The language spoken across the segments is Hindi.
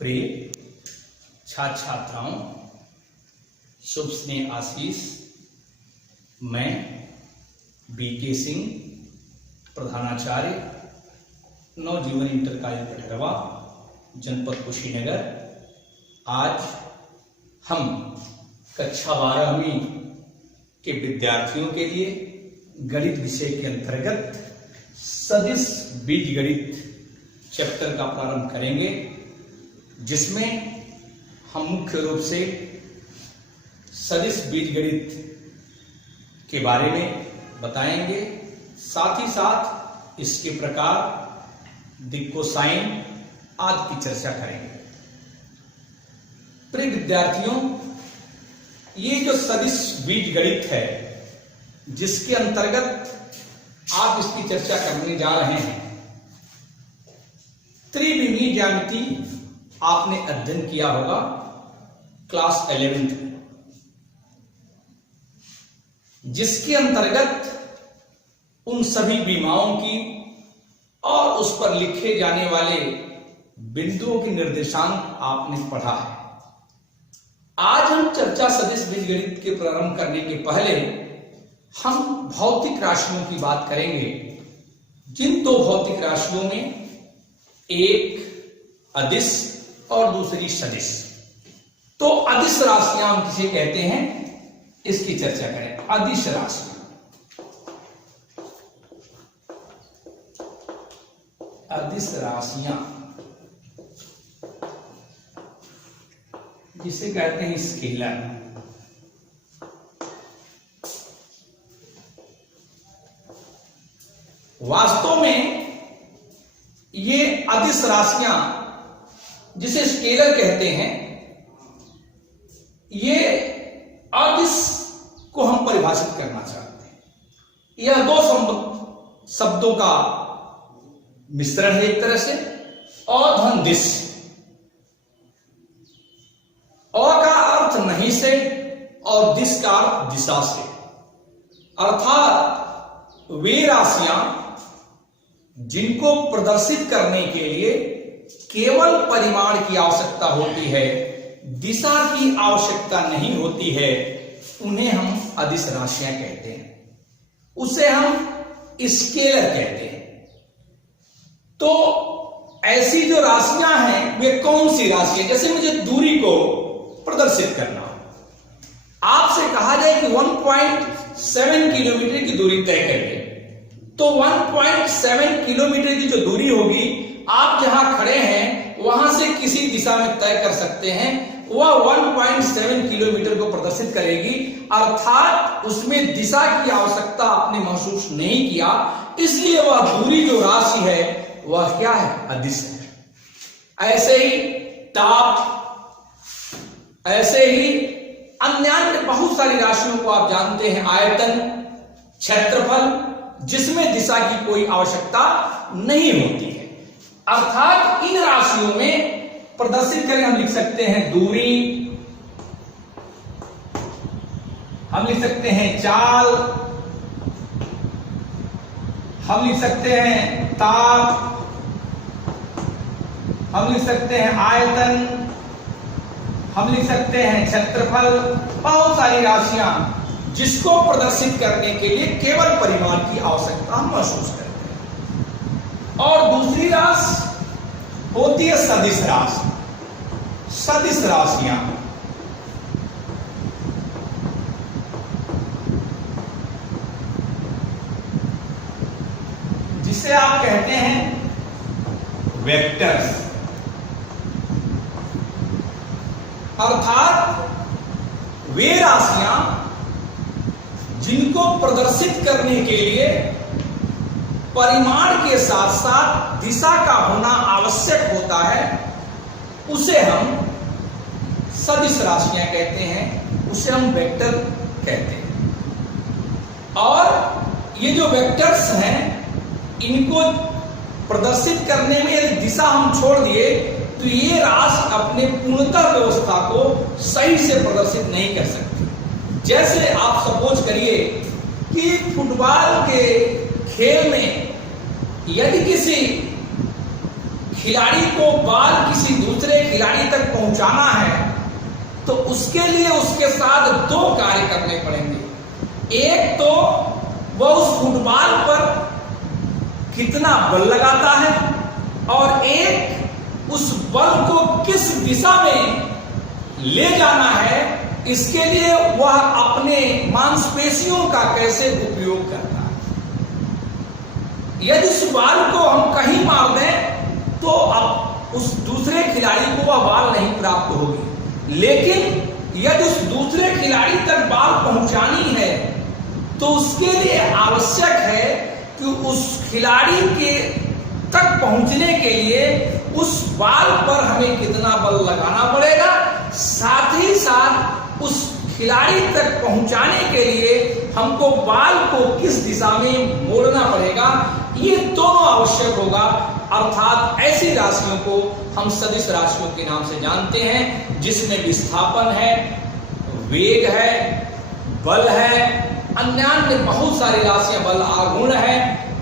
प्रिय छात्र छात्राओं, शुभ स्नेह आशीष। मैं बीके सिंह, प्रधानाचार्य नवजीवन इंटर कॉलेज पटहरवा, जनपद कुशीनगर। आज हम कक्षा 12वीं के विद्यार्थियों के लिए गणित विषय के अंतर्गत सदिश बीजगणित चैप्टर का प्रारंभ करेंगे, जिसमें हम मुख्य रूप से सदिश बीजगणित के बारे में बताएंगे। साथ ही साथ इसके प्रकार, दिक् कोसाइन आदि की चर्चा करेंगे। प्रिय विद्यार्थियों, ये जो सदिश बीजगणित है, जिसके अंतर्गत आप इसकी चर्चा करने जा रहे हैं, त्रिविमीय ज्यामिति आपने अध्ययन किया होगा क्लास 11th में, जिसके अंतर्गत उन सभी विमाओं की और उस पर लिखे जाने वाले बिंदुओं की निर्देशांक आपने पढ़ा है। आज हम चर्चा सदिश बीजगणित के प्रारंभ करने के पहले हम भौतिक राशियों की बात करेंगे। जिन दो भौतिक राशियों में एक अदिश और दूसरी सदिश, तो अदिश राशियां हम किसे कहते हैं, इसकी चर्चा करें। अदिश राशि, अदिश राशियां जिसे कहते हैं स्केलर। वास्तव में ये अदिश राशियां जिसे स्केलर कहते हैं, ये अदिश को हम परिभाषित करना चाहते हैं। यह दो शब्दों का मिश्रण है एक तरह से, अधन दिश। अ का अर्थ नहीं से और दिश का अर्थ दिशा से, अर्थात वे राशियां जिनको प्रदर्शित करने के लिए केवल परिमाण की आवश्यकता होती है, दिशा की आवश्यकता नहीं होती है, उन्हें हम अदिश राशियां कहते हैं। उसे हम स्केलर कहते हैं। तो ऐसी जो राशियां हैं, वे कौन सी राशि है? जैसे मुझे दूरी को प्रदर्शित करना हो, आपसे कहा जाए कि 1.7 किलोमीटर की दूरी तय करिए, तो 1.7 किलोमीटर की जो दूरी होगी, आप जहां खड़े हैं वहां से किसी दिशा में तय कर सकते हैं, वह 1.7 किलोमीटर को प्रदर्शित करेगी। अर्थात उसमें दिशा की आवश्यकता आपने महसूस नहीं किया, इसलिए वह दूरी जो राशि है वह क्या है, अदिश है। ऐसे ही ताप, ऐसे ही अन्य बहुत सारी राशियों को आप जानते हैं, आयतन, क्षेत्रफल, जिसमें दिशा की कोई आवश्यकता नहीं होती है। अर्थात इन राशियों में प्रदर्शित करें, हम लिख सकते हैं दूरी, हम लिख सकते हैं चाल, हम लिख सकते हैं ताप, हम लिख सकते हैं आयतन, हम लिख सकते हैं क्षेत्रफल। बहुत सारी राशियां जिसको प्रदर्शित करने के लिए केवल परिमाण की आवश्यकता हम महसूस करते हैं। और दूसरी राशि होती है सदिश राशि। सदिश राशियां जिसे आप कहते हैं वेक्टर्स, अर्थात वे राशियां जिनको प्रदर्शित करने के लिए परिमाण के साथ साथ दिशा का होना आवश्यक होता है, उसे हम सदिश राशियां कहते हैं, उसे हम वेक्टर कहते हैं। और ये जो वेक्टर्स हैं, इनको प्रदर्शित करने में यदि दिशा हम छोड़ दिए तो ये राशि अपने पूर्णतः व्यवस्था को सही से प्रदर्शित नहीं कर सकती। जैसे आप सपोज करिए कि फुटबॉल के खेल में यदि किसी खिलाड़ी को बॉल किसी दूसरे खिलाड़ी पहुंचाना है तो उसके लिए उसके साथ दो कार्य करने पड़ेंगे। एक तो वह उस फुटबॉल पर कितना बल लगाता है और एक उस बल को किस दिशा में ले जाना है, इसके लिए वह अपने मांसपेशियों का कैसे उपयोग करता है। यदि उस बॉल को हम कहीं मार दें तो अब उस दूसरे खिलाड़ी को वह बॉल नहीं प्राप्त होगी, लेकिन यदि उस दूसरे खिलाड़ी तक बॉल पहुंचानी है तो उसके लिए आवश्यक है कि उस खिलाड़ी के तक पहुंचने के लिए उस बॉल पर हमें कितना बल लगाना पड़ेगा, साथ ही साथ उस खिलाड़ी तक पहुंचाने के लिए हमको बॉल को किस दिशा में मोड़ना पड़ेगा, ये दोनों आवश्यक होगा। अर्थात ऐसी राशियों को हम सदिश राशियों के नाम से जानते हैं, जिसमें विस्थापन है, वेग है, बल है, अन्य बहुत सारी राशियां, बल आगुण है,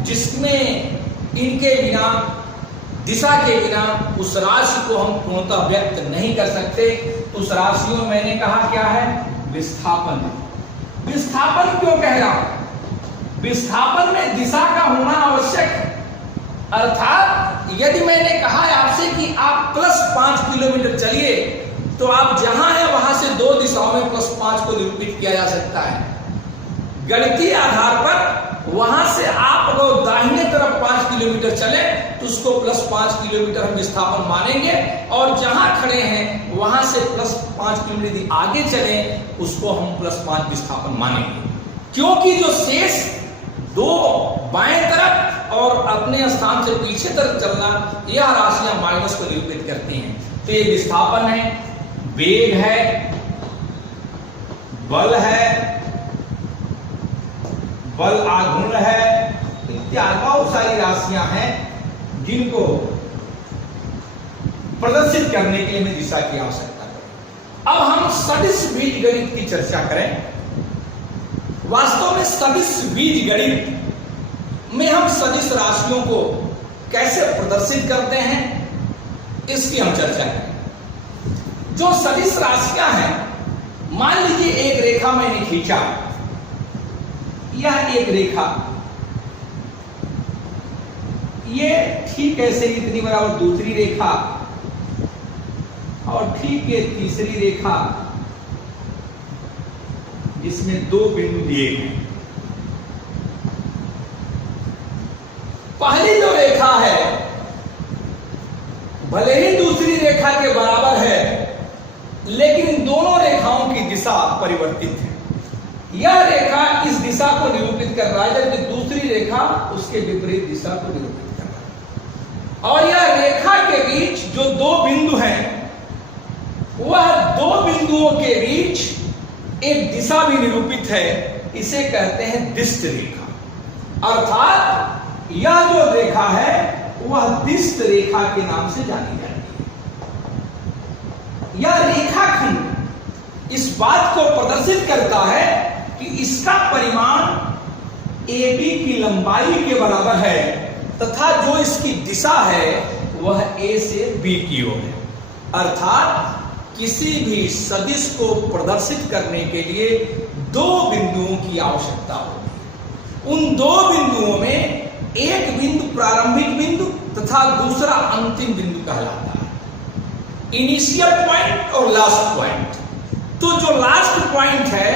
जिसमें इनके बिना, दिशा के बिना उस राशि को हम पूर्णतः व्यक्त नहीं कर सकते। उस राशियों में मैंने कहा क्या है, विस्थापन। विस्थापन क्यों कह रहा हूं? विस्थापन में दिशा का होना आवश्यक है। अर्थात यदि मैंने कहा आपसे कि आप +5 किलोमीटर चलिए, तो आप जहां हैं वहां से दो दिशाओं में +5 को निरूपित किया जा सकता है। गणितीय आधार पर वहां से आप अगर दाहिने तरफ 5 किलोमीटर चले तो उसको +5 किलोमीटर हम विस्थापन मानेंगे, और जहां खड़े हैं वहां से +5 किलोमीटर यदि आगे चले उसको हम +5 विस्थापन मानेंगे, क्योंकि जो शेष दो बाएं तरफ और अपने स्थान से पीछे तरफ चलना, यह राशियां माइनस को निरूपित करती हैं। तो ये विस्थापन है, वेग है, बल है, बल आघूर्ण है, इत्यादि बहुत सारी राशियां हैं जिनको प्रदर्शित करने के लिए हमें दिशा की आवश्यकता है। अब हम सदिश बीजगणित की चर्चा करें। वास्तव में सदिश बीजगणित में हम सदिश राशियों को कैसे प्रदर्शित करते हैं, इसकी हम चर्चा करें। जो सदिश राशियां हैं, मान लीजिए एक रेखा मैंने खींचा, यह एक रेखा, ये ठीक ऐसे इतनी बराबर दूसरी रेखा, और ठीक ये तीसरी रेखा जिसमें दो बिंदु दिए हैं। पहली जो रेखा है भले ही दूसरी रेखा के बराबर है, लेकिन इन दोनों रेखाओं की दिशा परिवर्तित है। यह रेखा इस दिशा को निरूपित कर रहा है, जबकि दूसरी रेखा उसके विपरीत दिशा को निरूपित कर रहा है। और यह रेखा के बीच जो दो बिंदु हैं, वह दो बिंदुओं के बीच एक दिशा भी निरूपित है, इसे कहते हैं दिष्ट रेखा। अर्थात यह जो रेखा है वह दिष्ट रेखा के नाम से जानी जाती है। यह रेखाखंड इस बात को प्रदर्शित करता है कि इसका परिमाण AB की लंबाई के बराबर है, तथा जो इसकी दिशा है वह A से B की ओर है। अर्थात किसी भी सदिश को प्रदर्शित करने के लिए दो बिंदुओं की आवश्यकता होती है। उन दो बिंदुओं में एक बिंदु प्रारंभिक बिंदु तथा दूसरा अंतिम बिंदु कहलाता है, इनिशियल पॉइंट और लास्ट पॉइंट। तो जो लास्ट पॉइंट है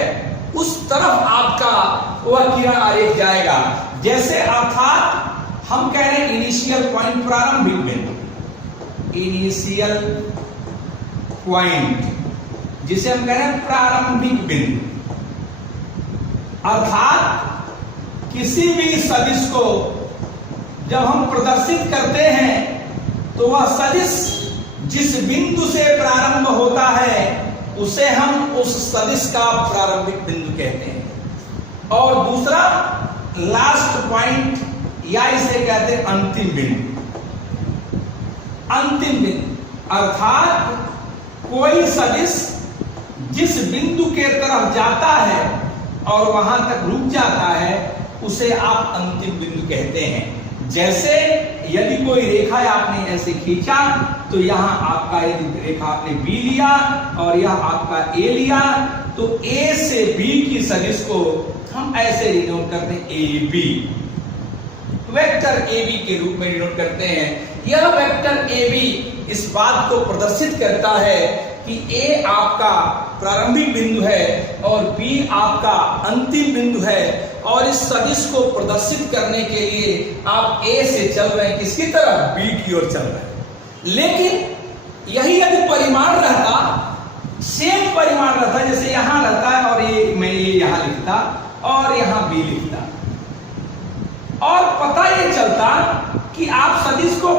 उस तरफ आपका वह किरण आरेख जाएगा। जैसे अर्थात हम कह रहे हैं इनिशियल पॉइंट प्रारंभिक बिंदु, इनिशियल पॉइंट जिसे हम कह रहे हैं प्रारंभिक बिंदु। अर्थात किसी भी सदिश को जब हम प्रदर्शित करते हैं तो वह सदिश जिस बिंदु से प्रारंभ होता है उसे हम उस सदिश का प्रारंभिक बिंदु कहते हैं, और दूसरा लास्ट पॉइंट या इसे कहते हैं अंतिम बिंदु। अंतिम बिंदु अर्थात कोई सदिश जिस बिंदु के तरफ जाता है और वहां तक रुक जाता है उसे आप अंतिम बिंदु कहते हैं। जैसे यदि कोई रेखा आपने ऐसे खींचा तो यहाँ आपका यदि रेखा आपने बी लिया और यह आपका ए लिया, तो ए से बी की सदिश को हम ऐसे डिनोट करते हैं A B, vector A B के रूप में डिनोट करते हैं। यह वेक्टर ए बी इस बात को प्रदर्शित करता है कि ए आपका प्रारंभिक बिंदु है और बी आपका अंतिम बिंदु है, और इस सदिश को प्रदर्शित करने के लिए आप ए से चल रहे हैं, किसकी तरफ, बी की ओर चल रहे हैं। लेकिन यही यदि परिमाण रहता, सेम परिमाण रहता, जैसे यहां रहता है और ये मैं ये यहां लिखता और यहां बी लिखता, और पता ये चलता कि आप सदिश को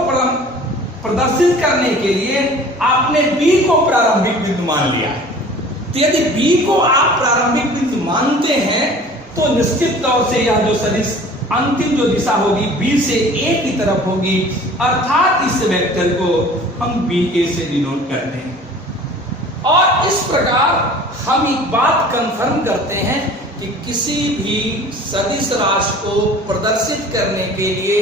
प्रदर्शित करने के लिए आपने बी को प्रारंभिक बिंदु मान लिया है। तो यदि बी को आप प्रारंभिक बिंदु मानते हैं तो निश्चित तौर से यह जो सदिश अंतिम जो दिशा होगी बी से ए की तरफ होगी, अर्थात इस वेक्टर को हम बी ए से डिनोट करते हैं। और इस प्रकार हम एक बात कंफर्म करते हैं कि किसी भी सदिश राशि को प्रदर्शित करने के लिए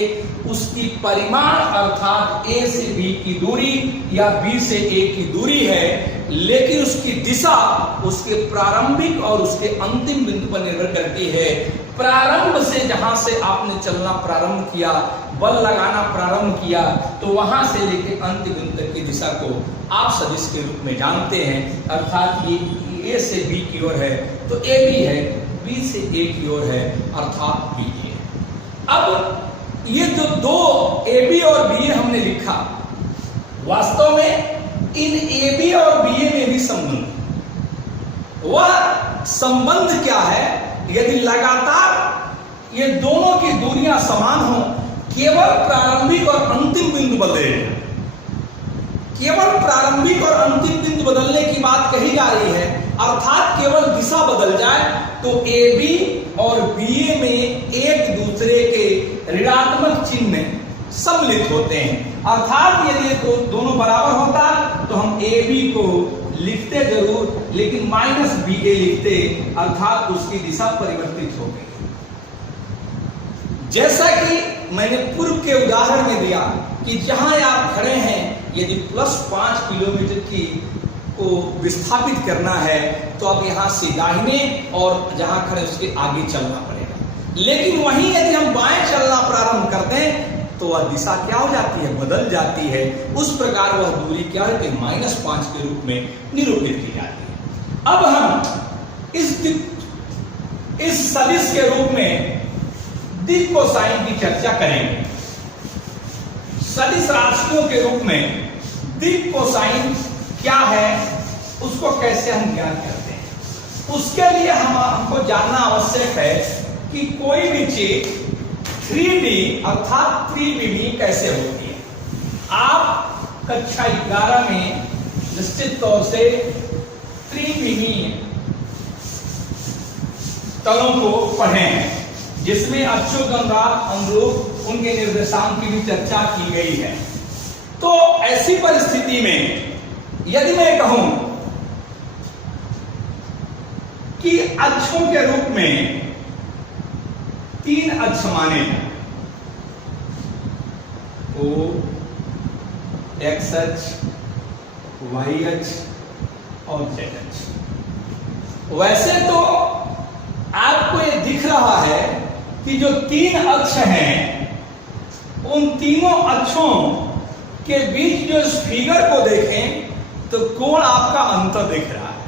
उसकी परिमाण अर्थात ए से बी की दूरी या बी से ए की दूरी है, लेकिन उसकी दिशा उसके प्रारंभिक और उसके अंतिम बिंदु पर निर्भर करती है। प्रारंभ से जहां से आपने चलना प्रारंभ किया, बल लगाना प्रारंभ किया, तो वहां से लेकर अंतिम बिंदु तक की दिशा को आप सदिश के रूप में जानते हैं, अर्थात ये ए से बी की ओर है तो ए बी है, बी से ए की ओर है अर्थात बी ए। अब ये जो दो ए बी और बी ए हमने लिखा, वास्तव में इन ए बी और बी ए में भी संबंध, वह संबंध क्या है, यदि लगातार ये दोनों की दूरियां समान हो, केवल प्रारंभिक और अंतिम बिंदु बदले, केवल प्रारंभिक और अंतिम बिंदु बदलने की बात कही जा रही है, अर्थात केवल दिशा बदल जाए तो ए बी और बी ए में एक दूसरे के ऋणात्मक चिन्ह सम्मिलित होते हैं। अर्थात यदि तो दोनों बराबर होता तो हम ए बी को लिखते जरूर, लेकिन माइनस बी ए लिखते, अर्थात उसकी दिशा परिवर्तित हो गई। जैसा कि मैंने पूर्व के उदाहरण में दिया कि जहां आप खड़े हैं, यदि +5 किलोमीटर की को विस्थापित करना है तो अब यहां से दाहिने और जहां खड़े उसके आगे चलना पड़ेगा, लेकिन वहीं यदि हम बाएं चलना प्रारंभ करते हैं तो वह दिशा क्या हो जाती है, बदल जाती है। उस प्रकार वह दूरी क्या है कि -5 के रूप में निरूपित की जाती है। अब हम इस सदिश के रूप में दिक् कोसाइन की चर्चा करेंगे। सदिश राशियों के रूप में दिक् कोसाइन क्या है, उसको कैसे हम ज्ञान करते हैं, उसके लिए हमको जानना आवश्यक है कि कोई भी चीज 3D अर्थात त्रिविमीय कैसे होती है। आप कक्षा 11 में निश्चित तौर से त्रिविमीय तलों को पढ़े हैं, जिसमें अक्षोगंधार अनुरूप उनके निर्देशांक की भी चर्चा की गई है। तो ऐसी परिस्थिति में यदि मैं कहूं कि अक्षों के रूप में 3 अक्ष माने, ओ एक्स अक्ष, वाई अक्ष और जेड अक्ष। वैसे तो आपको ये दिख रहा है कि जो 3 अक्ष हैं, उन तीनों अक्षों के बीच जो इस फिगर को देखें तो कोण आपका अंतर दिख रहा है,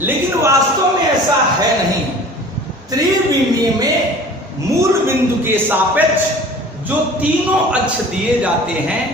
लेकिन वास्तव में ऐसा है नहीं। त्रिविमीय में मूल बिंदु के सापेक्ष जो तीनों अक्ष दिए जाते हैं,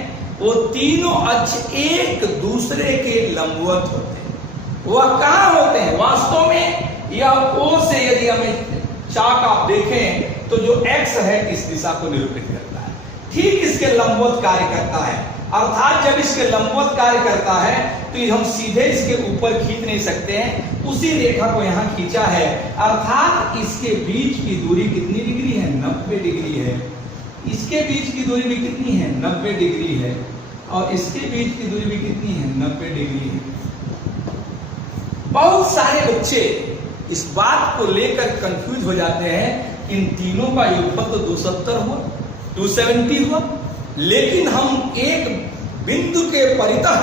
वो तीनों अक्ष एक दूसरे के लंबवत होते हैं। वह कहां होते हैं, वास्तव में यह ओ से यदि हमें चाक आप देखें तो जो एक्स है इस दिशा को निरूपित करता है, ठीक इसके लंबवत कार्य करता है। अर्थात जब इसके लंबवत कार्य करता है तो हम सीधे इसके ऊपर खींच नहीं सकते हैं, उसी रेखा को यहां खींचा है, अर्थात इसके बीच की दूरी कितनी डिग्री है, 90 डिग्री है। इसके बीच की दूरी भी कितनी है, 90 डिग्री है, और इसके बीच की दूरी भी कितनी है, 90 डिग्री है। बहुत सारे बच्चे इस बात को लेकर कंफ्यूज हो जाते हैं कि इन तीनों का योगफल तो 270 हुआ, 270 हुआ, लेकिन हम एक बिंदु के परितः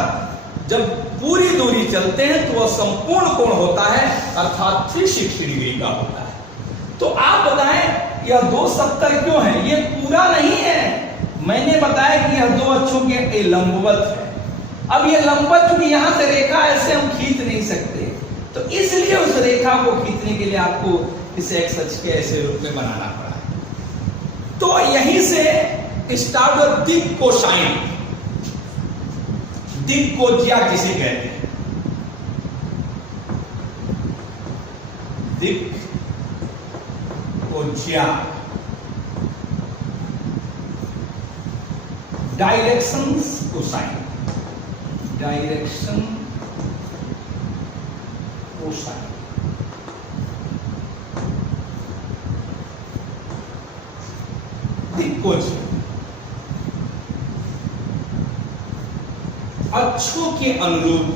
जब पूरी दूरी चलते हैं तो वह संपूर्ण कोण होता है, अर्थात 360 डिग्री का होता है। तो आप बताएं यह 270 क्यों है? ये पूरा नहीं है। मैंने बताया कि यह दो अक्षों के लंबवत है। अब ये लंबवत, क्योंकि यहां से रेखा ऐसे हम खींच नहीं सकते, तो इसलिए उस रेखा को खींचने के लिए आपको इसे एक्स अक्ष के ऐसे रूप में बनाना पड़ा है। तो यहीं से स्टार्ट हुआ दिक् कोसाइन। दिक् कोज्या किसे कहते हैं? दिक् कोज्या डायरेक्शन कोसाइन, डायरेक्शन कोसाइन। दिक् कोज्या अक्षों के अनुरूप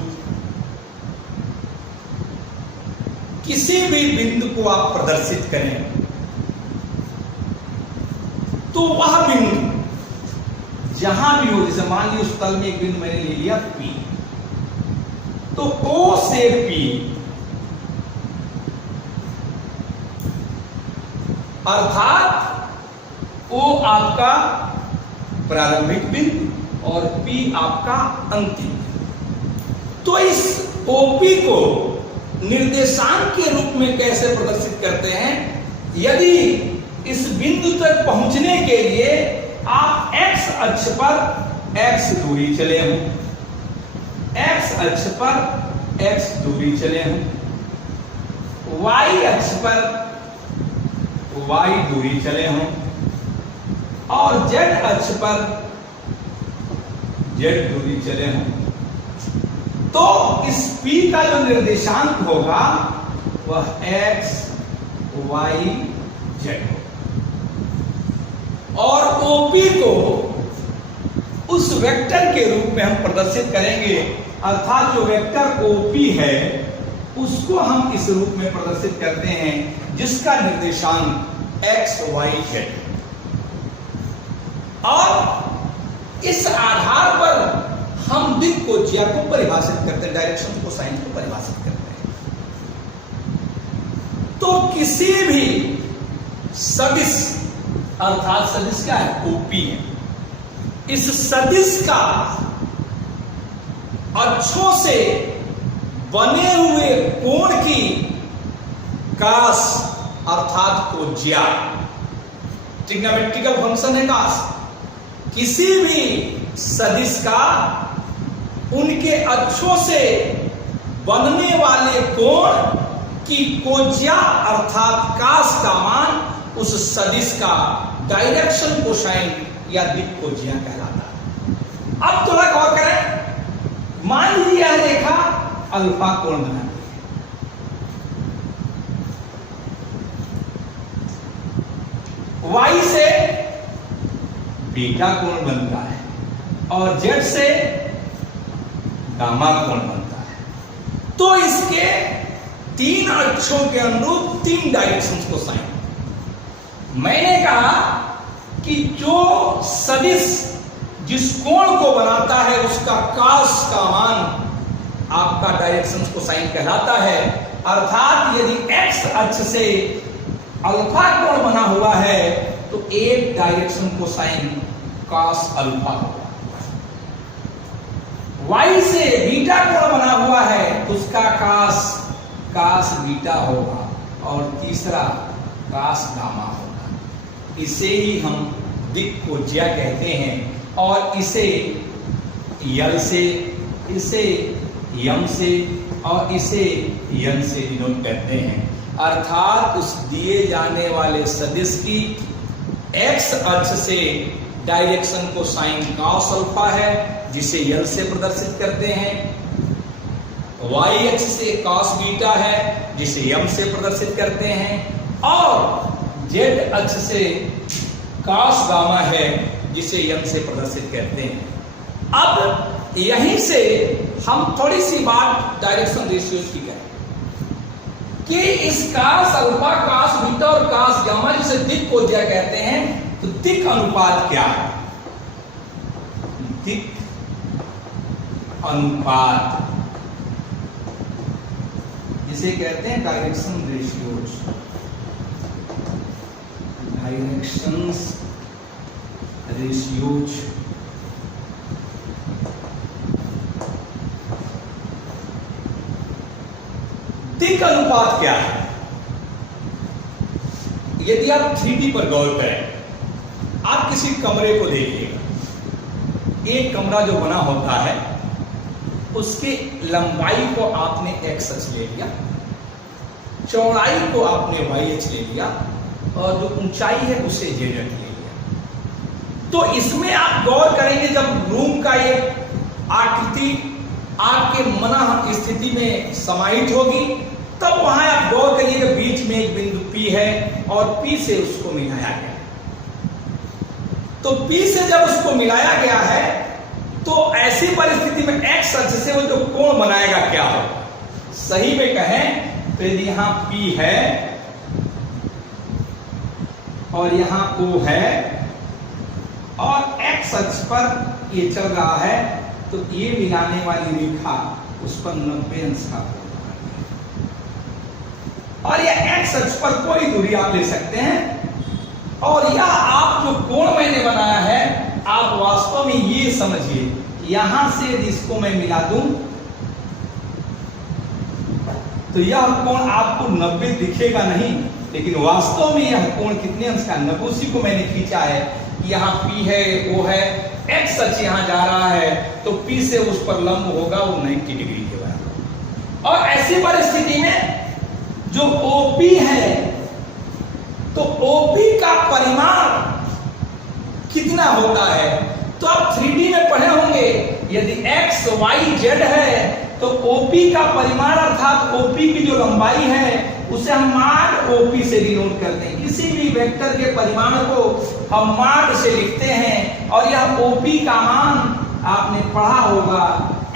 किसी भी बिंदु को आप प्रदर्शित करें तो वह बिंदु जहां भी हो, जैसे मान लीजिए उस तल में एक बिंदु मैंने ले लिया P, तो O से P अर्थात O आपका प्रारंभिक बिंदु और P आपका अंतिम। तो इस OP को निर्देशांक के रूप में कैसे प्रदर्शित करते हैं? यदि इस बिंदु तक पहुंचने के लिए आप x अक्ष पर x दूरी चले हों, x अक्ष पर x दूरी चले हों, y अक्ष पर y दूरी चले हों और z अक्ष पर z दूरी चले हों, तो इस P का जो निर्देशांक होगा वह x y z होगा और OP को उस वेक्टर के रूप में हम प्रदर्शित करेंगे, अर्थात जो वेक्टर OP है उसको हम इस रूप में प्रदर्शित करते हैं जिसका निर्देशांक x y z। और इस आधार पर हम दिक् कोज्या को परिभाषित करते हैं, डायरेक्शन कोसाइन को परिभाषित करते हैं। तो किसी भी सदिश, अर्थात सदिश क्या है? OP है। इस सदिश का अक्षों से बने हुए कोण की कास अर्थात कोज्या, ट्रिग्नोमेट्रिकल फंक्शन है कास। किसी भी सदिश का उनके अक्षों से बनने वाले कोण की कोज्या अर्थात कास का मान उस सदिश का डायरेक्शन कोसाइन या दिक् कोज्या कहलाता है। अब थोड़ा गौर करें, मान लीजिए यह रेखा अल्फा कोण बनाती है, y से बीटा कोण बनता है और z से गामा कोण बनता है। तो इसके तीन अक्षों के अनुरूप तीन डायरेक्शंस कोसाइन। मैंने कहा कि जो सदिश जिस कोण को बनाता है उसका कास का मान आपका डायरेक्शन कोसाइन कहलाता है। अर्थात यदि x अक्ष से अल्फा कोण बना हुआ है तो एक डायरेक्शन कोसाइन कास अल्फा होगा। y से बीटा कोण बना हुआ है तो उसका कास बीटा होगा और तीसरा कास गामा होगा। इसे ही हम दिक् कोज्या कहते हैं और इसे यल से, इसे यम से और इसे यन से डिनोट करते हैं। अर्थात उस दिए जाने वाले सदिश की x अक्ष से डायरेक्शन कोसाइन कास अल्फा है जिसे यल से प्रदर्शित करते हैं, y अक्ष से कास बीटा है जिसे यम से प्रदर्शित करते हैं और z अक्ष से कास गामा है जिसे यम से प्रदर्शित करते हैं। अब यहीं से हम थोड़ी सी बात डायरेक्शन रेशियोज की करें कि इस कास अल्फा, कास बीटा और कास गामा जिसे दिक् कोज्या कहते हैं, तो दिक् अनुपात क्या है? दिक् अनुपात, जिसे कहते हैं डायरेक्शन रेशियोज, डायरेक्शंस रेशियोज। दिक् अनुपात क्या है? यदि आप 3D पर गौर करें, आप किसी कमरे को देखिएगा, एक कमरा जो बना होता है उसके लंबाई को आपने x अक्ष ले लिया, चौड़ाई को आपने y अक्ष ले लिया और जो ऊंचाई है उसे z अक्ष ले लिया। तो इसमें आप गौर करेंगे, जब रूम का एक आकृति आपके मना स्थिति में समाहित होगी, तब वहां आप गौर करिएगा बीच में एक बिंदु P है और P से उसको मिलाया गया। तो P से जब उसको मिलाया गया है तो ऐसी परिस्थिति में x अक्ष से वो जो कोण बनाएगा क्या होगा? सही में कहें तो यदि यहां P है और यहां O है और x अक्ष पर ये चल रहा है, तो ये मिलाने वाली रेखा उस पर 90 अंश का कोण और ये x अक्ष पर कोई दूरी आप ले सकते हैं। और यह आप जो कोण मैंने बनाया है, आप वास्तव में ये समझिए, यहां से यदि इसको मैं मिला दूं तो यह कोण आपको 90 दिखेगा नहीं, लेकिन वास्तव में यह कोण कितने अंश का 90, उसी को मैंने खींचा है। यहाँ P है, O है, x अक्ष यहां जा रहा है तो P से उस पर लंब होगा वो 90 डिग्री के बराबर। और ऐसी परिस्थिति में जो OP है, तो OP का परिमाण कितना होता है? तो आप 3D में पढ़े होंगे, यदि x y z है तो OP का परिमाण अर्थात OP की जो लंबाई है उसे हम मान OP से डिनोट करते हैं। किसी भी वेक्टर के परिमाण को हम मान से लिखते हैं और यह OP का मान आपने पढ़ा होगा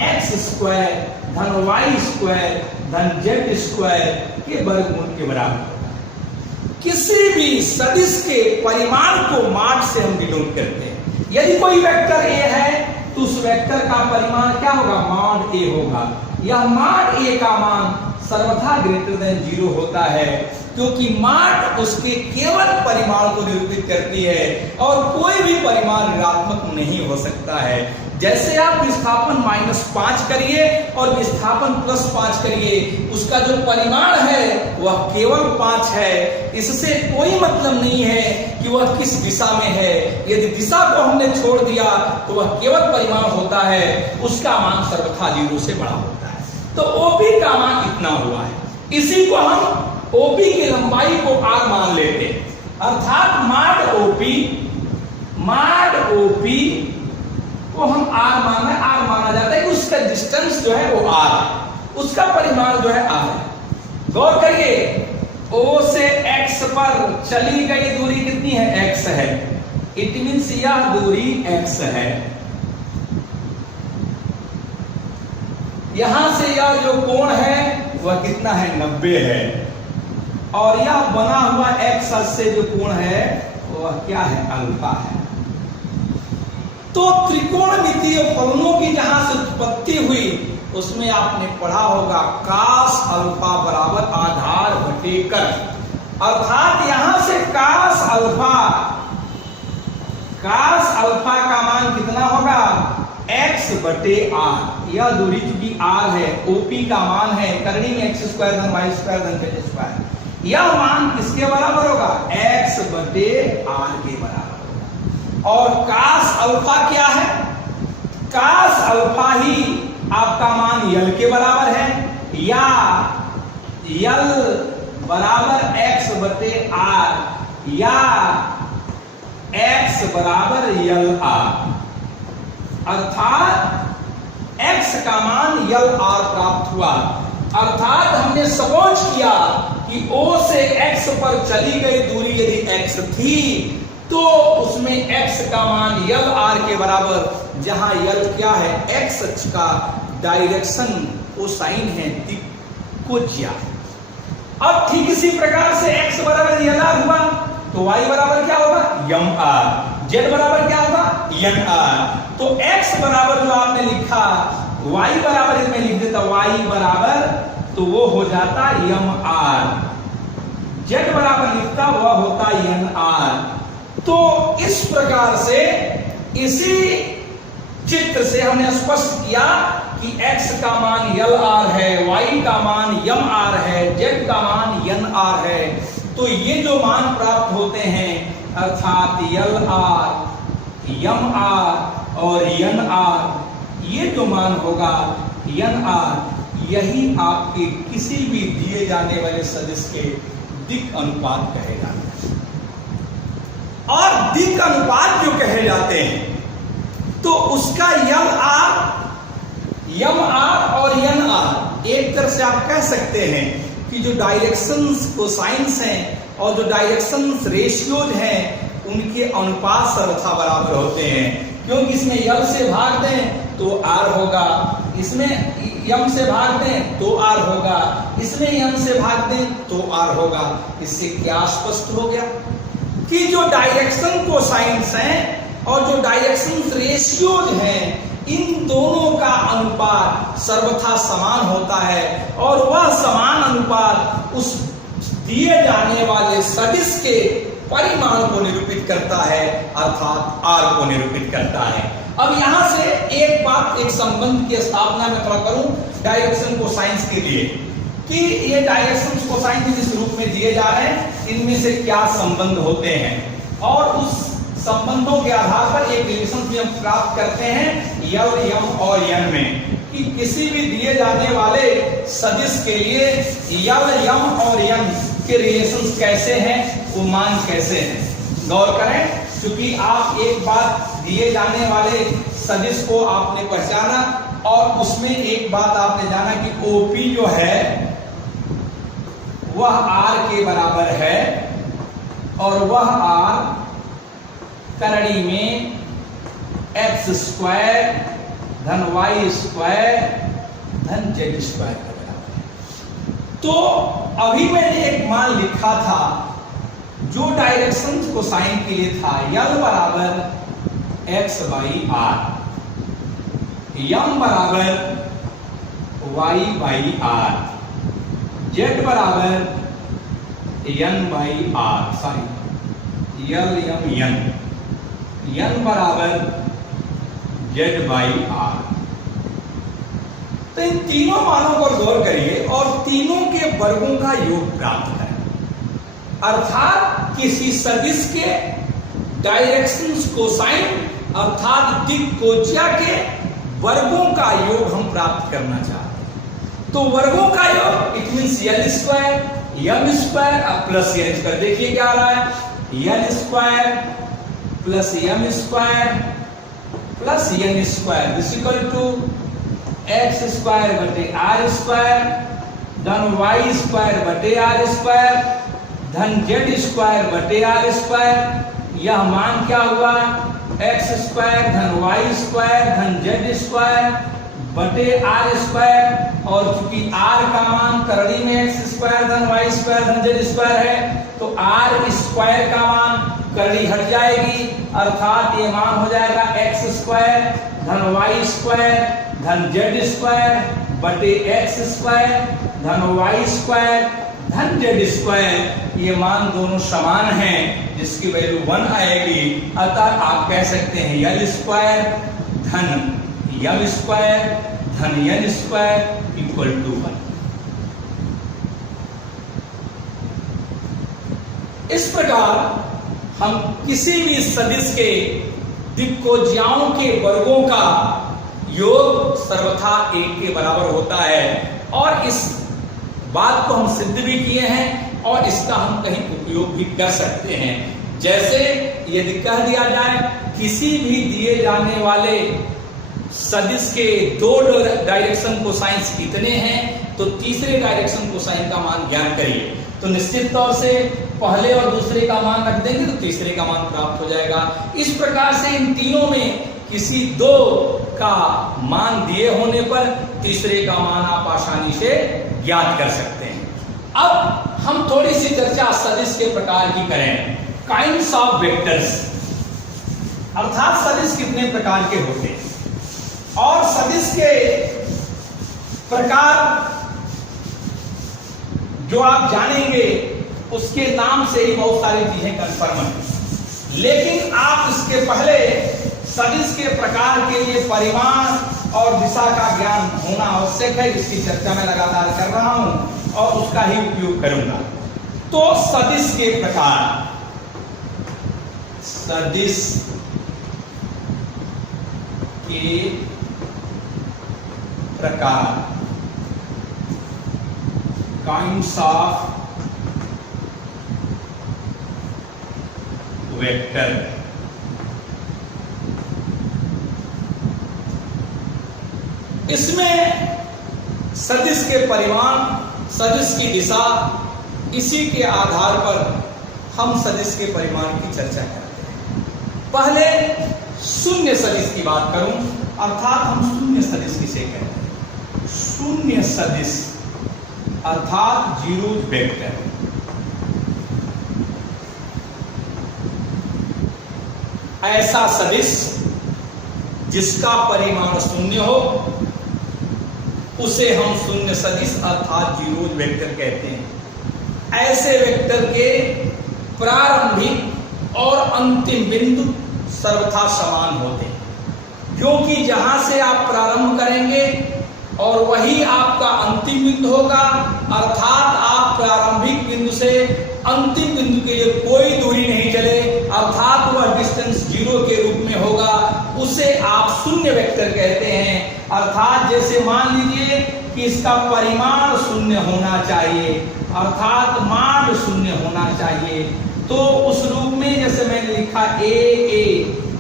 x स्क्वायर धन y स्क्वायर धन z स्क्वायर के वर्गमूल के बराबर। किसी भी सदिश के परिमाण को मान से हम डिनोट करते हैं। यदि कोई वेक्टर a है तो उस वेक्टर का परिमाण क्या होगा? मान a होगा। यह मान a का मान सर्वथा ग्रेटर देन 0 होता है, क्योंकि मान उसके केवल परिमाण को निरूपित करती है और कोई भी परिमाण ऋणात्मक नहीं हो सकता है। जैसे आप विस्थापन -5 करिए और विस्थापन +5 करिए, उसका जो परिमाण है वह केवल 5 है। इससे कोई मतलब नहीं है कि वह किस दिशा में है। यदि दिशा को हमने छोड़ दिया तो वह केवल परिमाण होता है, उसका मान सर्वथा 0 से बड़ा होता है। तो OP का मान इतना हुआ है। इसी को हम OP की लंबाई को r मान लेते हैं, अर्थात माड OP को हम r माना जाता है। उसका डिस्टेंस जो है वो r है, उसका परिमाण जो है r है। गौर करिए, O से x पर चली गई दूरी कितनी है? x है। इट मींस यह दूरी x है। यहां से यह जो कोण है वह कितना है? 90 है। और यह बना हुआ x अक्ष से जो कोण है वह क्या है? अल्फा है। तो त्रिकोणमितीय फलनों की जहां से उत्पत्ति हुई उसमें आपने पढ़ा होगा cos अल्फा बराबर आधार बटे कर, अर्थात यहां से cos अल्फा का मान कितना होगा? x बटे r। यह दूरी चूंकि r है, OP का मान है, करनी में x स्क्वायर धन y स्क्वायर धन z स्क्वायर, यह मान किसके बराबर होगा? x बटे r के बराबर होगा। और cos अल्फा क्या है? cos अल्फा ही आपका मान यल के बराबर है, या यल बराबर x बटे r या x बराबर यल r, अर्थात x का मान यल r प्राप्त हुआ। अर्थात हमने सपोज किया कि O से x पर चली गई दूरी यदि x थी तो उसमें x का मान यल r के बराबर, जहां यल क्या है? x अक्ष का डायरेक्शन कोसाइन है, दिक् को किया। अब ठीक इसी प्रकार से x बराबर यल r हुआ तो y बराबर क्या होगा? यम r, z बराबर क्या होगा? यन r। तो x बराबर जो आपने लिखा y बराबर इसमें लिख देता, y बराबर तो वो हो जाता mr, z बराबर लिखता वह होता nr। तो इस प्रकार से इसी चित्र से हमने स्पष्ट किया कि x का मान LR है, y का मान mr है, z का मान nr है। तो ये जो मान प्राप्त होते हैं अर्थात LR, mr और nr, ये जो मान होगा nr, यही आपके किसी भी दिए जाने वाले सदिश के दिक् अनुपात कहे जाते हैं। और दिक् अनुपात जो कहे जाते हैं तो उसका LR, mr और nr एक तरह से आप कह सकते हैं कि जो डायरेक्शंस कोसाइंस हैं और जो डायरेक्शंस रेशियोज हैं उनके अनुपात सर्वथा बराबर होते हैं। क्योंकि इसमें l से भाग दें तो r होगा, इसमें m से भाग दें तो r होगा, इसमें m से भाग दें तो r होगा। इससे क्या स्पष्ट हो गया कि जो डायरेक्शन कोसाइंस हैं और जो डायरेक्शन रेशियोज हैं इन दोनों का अनुपात सर्वथा समान होता है और वह समान अनुपात उस दिए जाने वाले सदिश के परिमाण को निरूपित करता है अर्थात r को निरूपित करता है। अब यहां से एक बात, एक संबंध की स्थापना मैं थोड़ा करूं डायरेक्शन कोसाइंस के लिए कि ये डायरेक्शन कोसाइन जिस रूप में दिए जा रहे हैं इनमें से क्या संबंध होते हैं और उस संबंधों के आधार पर एक रिलेशन भी हम प्राप्त करते हैं L, M और N में कि किसी भी दिए जाने वाले सदिश के लिए L, M और N के रिलेशंस कैसे हैं, वो मान कैसे हैं। गौर करें, क्योंकि आप एक बात दिए जाने वाले सदिश को आपने पहचाना और उसमें एक बात आपने जाना कि OP जो है वह R के बराबर है और वह R करड़ी में x स्क्वायर धन y स्क्वायर धन z स्क्वायर का बराबर है। तो अभी मैंने एक मान लिखा था जो डायरेक्शन कोसाइन के लिए था L बराबर x बाई r, m बराबर y बाई r, z बराबर n by r, sorry L m n, n बराबर z बाई r। तो इन तीनों मानों पर गौर करिए और तीनों के वर्गों का योग प्राप्त करें अर्थात किसी सदिश के डायरेक्शंस कोसाइन अर्थात दिक् कोज्या के वर्गों का योग हम प्राप्त करना चाहते हैं। तो वर्गों का योग it means L square, m square plus n square. देखिए क्या आ रहा है, L square plus m square plus n square is equal to x square बटे r स्क्वायर धन y स्क्वायर बटे r स्क्वायर धन z स्क्वायर बटे r स्क्वायर। यह मान क्या हुआ, x स्क्वायर धन y स्क्वायर धन z स्क्वायर बटे r स्क्वायर। और चूंकि r का मान करड़ी में x स्क्वायर धन y स्क्वायर धन z स्क्वायर है तो r स्क्वायर का मान करड़ी हट जाएगी अर्थात ये मान हो जाएगा x स्क्वायर धन y स्क्वायर धन z स्क्वायर बटे x स्क्वायर धन y स्क्वायर धन z स्क्वायर। ये मान दोनों समान हैं जिसकी वैल्यू 1 आएगी। अतः आप कह सकते हैं L स्क्वायर धन m स्क्वायर धन n स्क्वायर इक्वल टू 1। इस प्रकार हम किसी भी सदिश के दिक्कोज्याओं के वर्गों का योग सर्वथा 1 के बराबर होता है और इस बात को हम सिद्ध भी किए हैं और इसका हम कहीं उपयोग भी कर सकते हैं। जैसे यदि कह दिया जाए किसी भी दिए जाने वाले सदिश के 2 डायरेक्शन कोसाइंस कितने हैं तो तीसरे डायरेक्शन कोसाइन का मान ज्ञात करिए तो निश्चित तौर से पहले और दूसरे का मान रख देंगे तो तीसरे का मान प्राप्त हो जाएगा। इस प्रकार से इन तीनों में किसी 2 का मान दिए होने पर तीसरे का मान आप आसानी से ज्ञात कर सकते हैं। अब हम थोड़ी सी चर्चा सदिश के प्रकार की करें। काइंड्स ऑफ वेक्टर्स अर्थात सदिश कितने प्रकार के होते हैं और सदिश के प्रकार जो आप जानेंगे उसके नाम से ही बहुत सारी चीजें कंफर्म है, लेकिन आप इसके पहले सदिश के प्रकार के लिए परिमाण और दिशा का ज्ञान होना आवश्यक है। इसकी चर्चा मैं लगातार कर रहा हूं और उसका ही उपयोग करूंगा। तो सदिश के प्रकार, सदिश के प्रकार, काइंड्स ऑफ वेक्टर। इसमें सदिश के परिमाण, सदिश की दिशा, इसी के आधार पर हम सदिश के परिमाण की चर्चा करते हैं। पहले शून्य सदिश की बात करूं, अर्थात हम शून्य सदिश किसे कहते हैं? शून्य सदिश अर्थात जीरो वेक्टर। ऐसा सदिश जिसका परिमाण शून्य हो उसे हम शून्य सदिश अर्थात जीरो वेक्टर कहते हैं। ऐसे वेक्टर के प्रारंभिक और अंतिम बिंदु सर्वथा समान होते हैं, क्योंकि जहां से आप प्रारंभ करेंगे और वही आपका अंतिम बिंदु होगा, अर्थात आप प्रारंभिक बिंदु से अंतिम बिंदु के लिए कोई दूरी नहीं चले, अर्थात वह डिस्टेंस जीरो के रूप में होगा, उसे आप शून्य वेक्टर कहते हैं। अर्थात जैसे मान लीजिए कि इसका परिमाण शून्य होना चाहिए, अर्थात मान शून्य होना चाहिए, तो उस रूप में जैसे मैंने लिखा ए,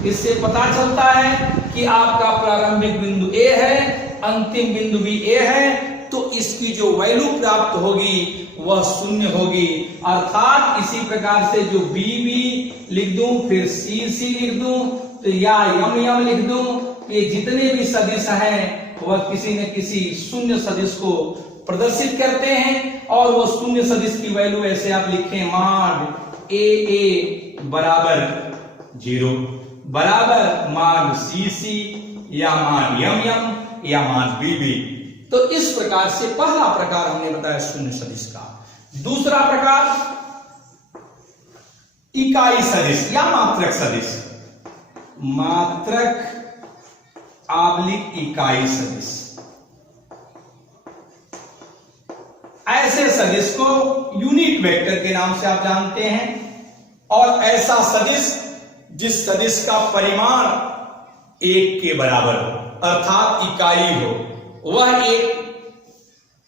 इससे पता चलता है कि आपका प्रारंभिक बिंदु ए है, अंतिम बिंदु भी ए है, तो इसकी जो वैल्यू प्राप्त होगी वह शून्य होगी। अर्थात इसी प्रकार से जो बी लिख दूं, फिर सी लिख दूं, तो या यम लिख दूं, ये जितने भी सदिश हैं वह किसी न किसी शून्य सदिश को प्रदर्शित करते हैं। और वो शून्य सदिश की वैल्यू ऐसे आप लिखें, माड ए बराबर 0 बराबर माड सी या माड यम या माड बी। तो इस प्रकार से पहला प्रकार हमने बताया शून्य सदिश का। दूसरा प्रकार इकाई सदिश या मात्रक सदिश, मात्रक आबलिक इकाई सदिश। ऐसे सदिश को यूनिट वेक्टर के नाम से आप जानते हैं। और ऐसा सदिश जिस सदिश का परिमाण 1 के बराबर हो, अर्थात इकाई हो, वह एक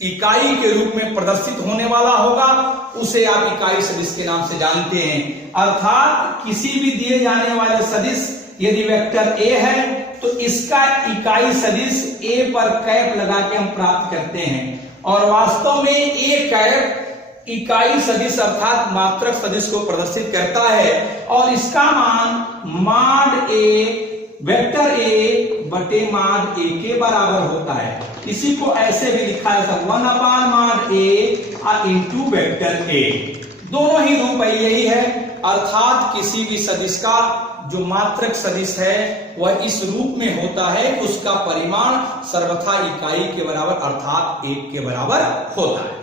इकाई के रूप में प्रदर्शित होने वाला होगा, उसे आप इकाई सदिश के नाम से जानते हैं। अर्थात किसी भी दिए जाने वाले सदिश यदि वेक्टर ए है तो इसका इकाई सदिश ए पर कैप लगा के हम प्राप्त करते हैं। और वास्तव में ए कैप इकाई सदिश अर्थात मात्रक सदिश को प्रदर्शित करता है और इसका मान माड ए वेक्टर ए बटे माड ए के बराबर होता है। इसी को ऐसे भी लिखा है 1 माड ए इंटू वेक्टर ए। दोनों ही रूप यही है, अर्थात किसी भी सदिश का जो मात्रक सदिश है वह इस रूप में होता है कि उसका परिमाण सर्वथा इकाई के बराबर अर्थात 1 के बराबर होता है।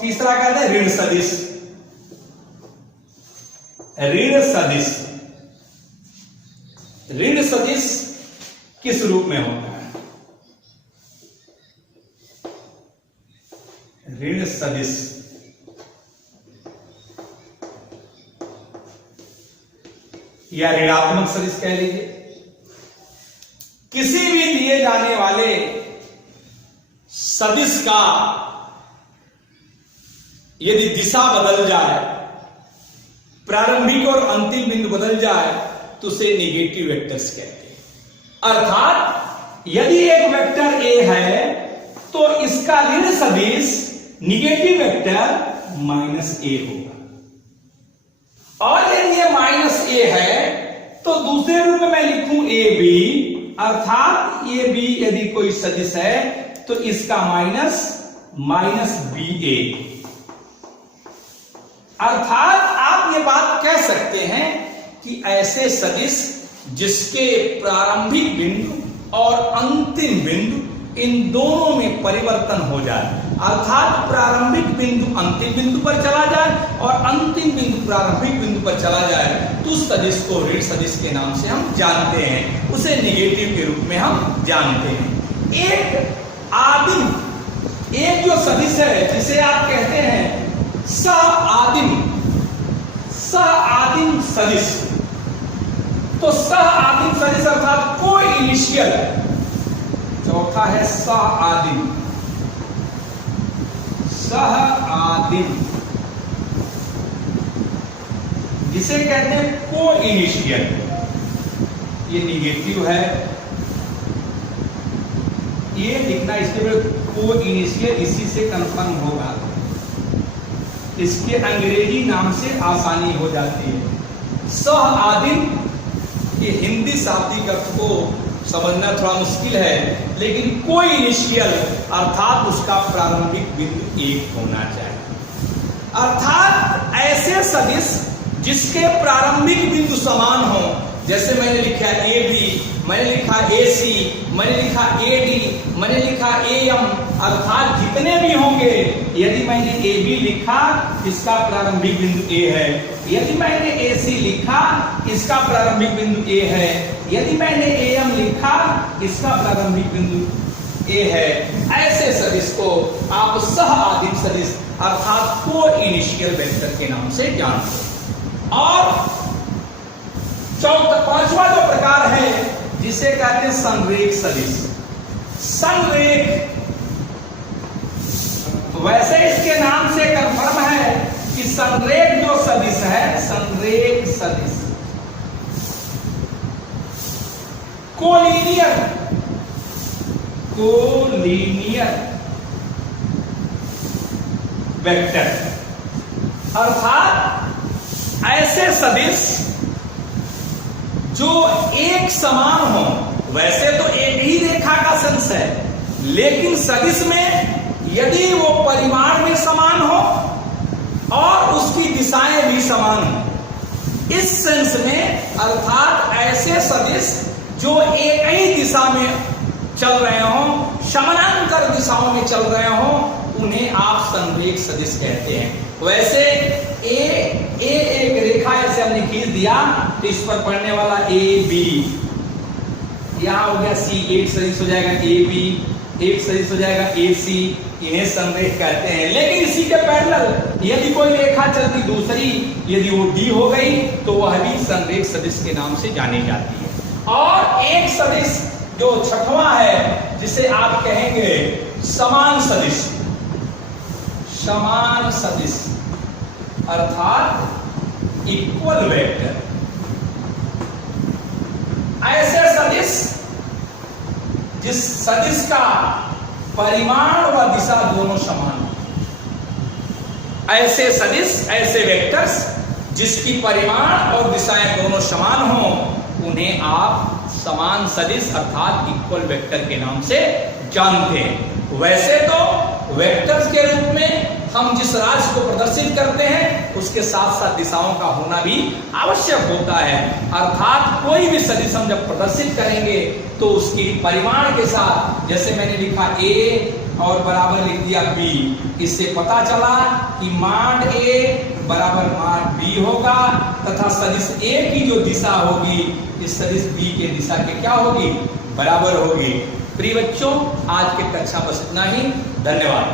तीसरा कहते हैं ऋण सदिश। ऋण सदिश, ऋण सदिश किस रूप में होता है? ऋण सदिश या ऋणात्मक सदिश कह लीजिए। किसी भी दिए जाने वाले सदिश का यदि दिशा बदल जाए, प्रारंभिक और अंतिम बिंदु बदल जाए, तो उसे नेगेटिव वेक्टर्स कहते हैं। अर्थात यदि एक वेक्टर ए है तो इसका ऋण सदिश नेगेटिव वेक्टर -a होगा, और यदि ये -a है तो दूसरे रूप में मैं लिखूं ab, अर्थात ये b यदि कोई सदिश है तो इसका -ba। अर्थात आप ये बात कह सकते हैं कि ऐसे सदिश जिसके प्रारंभिक बिंदु और अंतिम बिंदु इन दोनों में परिवर्तन हो जाए, अर्थात प्रारंभिक बिंदु अंतिम बिंदु पर चला जाए और अंतिम बिंदु प्रारंभिक बिंदु पर चला जाए, तो उस सदिश को ऋण सदिश के नाम से हम जानते हैं, उसे नेगेटिव के रूप में हम जानते हैं। एक जो सदिश है जिसे आप कहते हैं सह-आदिम सदिश, तो सह-आदिम सदिश अर्थात को इनिशियल। चौथा है सह-आदिम जिसे कहते हैं को इनिशियल, ये निगेटिव है, ये लिखना इसके को इनिशियल इसी से कंफर्म होगा, इसके अंग्रेजी नाम से आसानी हो जाती है। सह-आदिम ये हिंदी शाब्दिक अर्थ को समझना थोड़ा मुश्किल है, लेकिन कोई इनिशियल अर्थात उसका प्रारंभिक बिंदु 1 होना चाहिए, अर्थात ऐसे सदिश जिसके प्रारंभिक बिंदु समान हो, जैसे मैंने लिखा ए बी, मैंने लिखा ए सी, मैंने लिखा ए डी, मैंने लिखा ए एम, अर्थात जितने भी होंगे, यदि मैंने ए बी लिखा इसका प्रारंभिक बिंदु ए है, यदि मैंने ए सी लिखा इसका प्रारंभिक बिंदु ए है, यदि मैंने ए एम लिखा इसका प्रारंभिक बिंदु ए है, ऐसे सदिश को आप सह-आदिम सदिश अर्थात को इनिशियल वेक्टर के नाम से जानते हैं। और पांचवा जो प्रकार है जिसे कहते हैं संरेख सदिश। संरेख वैसे इसके नाम से कंफर्म है कि संरेख जो सदिश है, संरेख सदिश कोलिनियर वेक्टर, अर्थात ऐसे सदिश जो एक समान हो। वैसे तो एक ही रेखा का सेंस है, लेकिन सदिश में यदि वो परिमाण में समान हो और उसकी दिशाएं भी समान हो, इस सेंस में अर्थात ऐसे सदिश जो एक ही दिशा में चल रहे हो, समानांतर दिशाओं में चल रहे हो, उन्हें आप संरेख सदिश कहते हैं। वैसे एक रेखा ऐसे हमने खींच दिया तो इस पर पड़ने वाला ए बी, यहां हो गया सी, एक सदिश हो जाएगा ए बी, एक सदिश हो जाएगा ए सी, इन्हें संरेख कहते हैं। लेकिन इसी के पैरेलल यदि कोई रेखा चलती दूसरी, यदि वो डी हो गई तो वह भी संरेख सदिश के नाम से जानी जाती है। और एक सदिश जो छठवां है जिसे आप कहेंगे समान सदिश, समान सदिश अर्थात इक्वल वेक्टर। ऐसे सदिश जिस सदिश का परिमाण व दिशा दोनों समान, ऐसे सदिश, ऐसे वेक्टर्स जिसकी परिमाण और दिशाएं दोनों समान हो, उन्हें आप समान सदिश अर्थात इक्वल वेक्टर के नाम से जानते हैं। वैसे तो वेक्टर्स के रूप में हम जिस राशि को प्रदर्शित करते हैं उसके साथ साथ दिशाओं का होना भी आवश्यक होता है, अर्थात कोई भी सदिश हम जब प्रदर्शित करेंगे तो उसकी परिमाण के साथ, जैसे मैंने लिखा ए और बराबर लिख दिया बी, इससे पता चला कि मान ए बराबर मान बी होगा, तथा सदिश ए की जो दिशा होगी इस सदिश बी के दिशा के क्या होगी, बराबर होगी। प्रिय बच्चों, आज की कक्षा बस इतना ही। धन्यवाद।